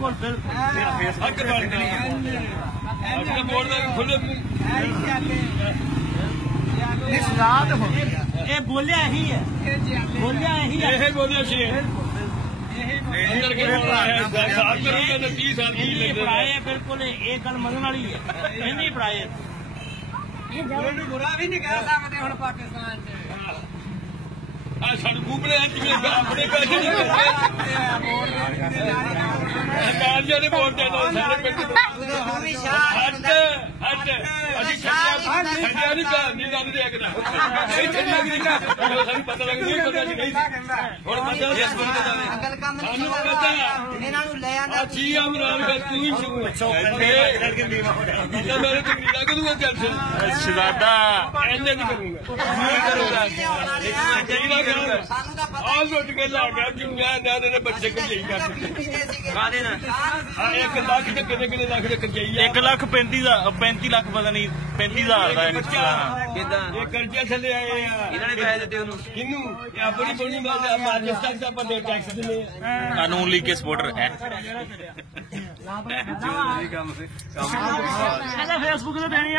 बिल्कुल बोलिया यही है, बोलिया यही है, पढ़ाए बिल्कुल एक गल मनन वाली है, नहीं पढ़ाए बुरा भी नहीं कह सकते हम पाकिस्तान अपने एक लाख 35 लाख पता नहीं 35,000 का कर्जा थले आए कानून लीग के सपोर्टर है फेसबुक से देनी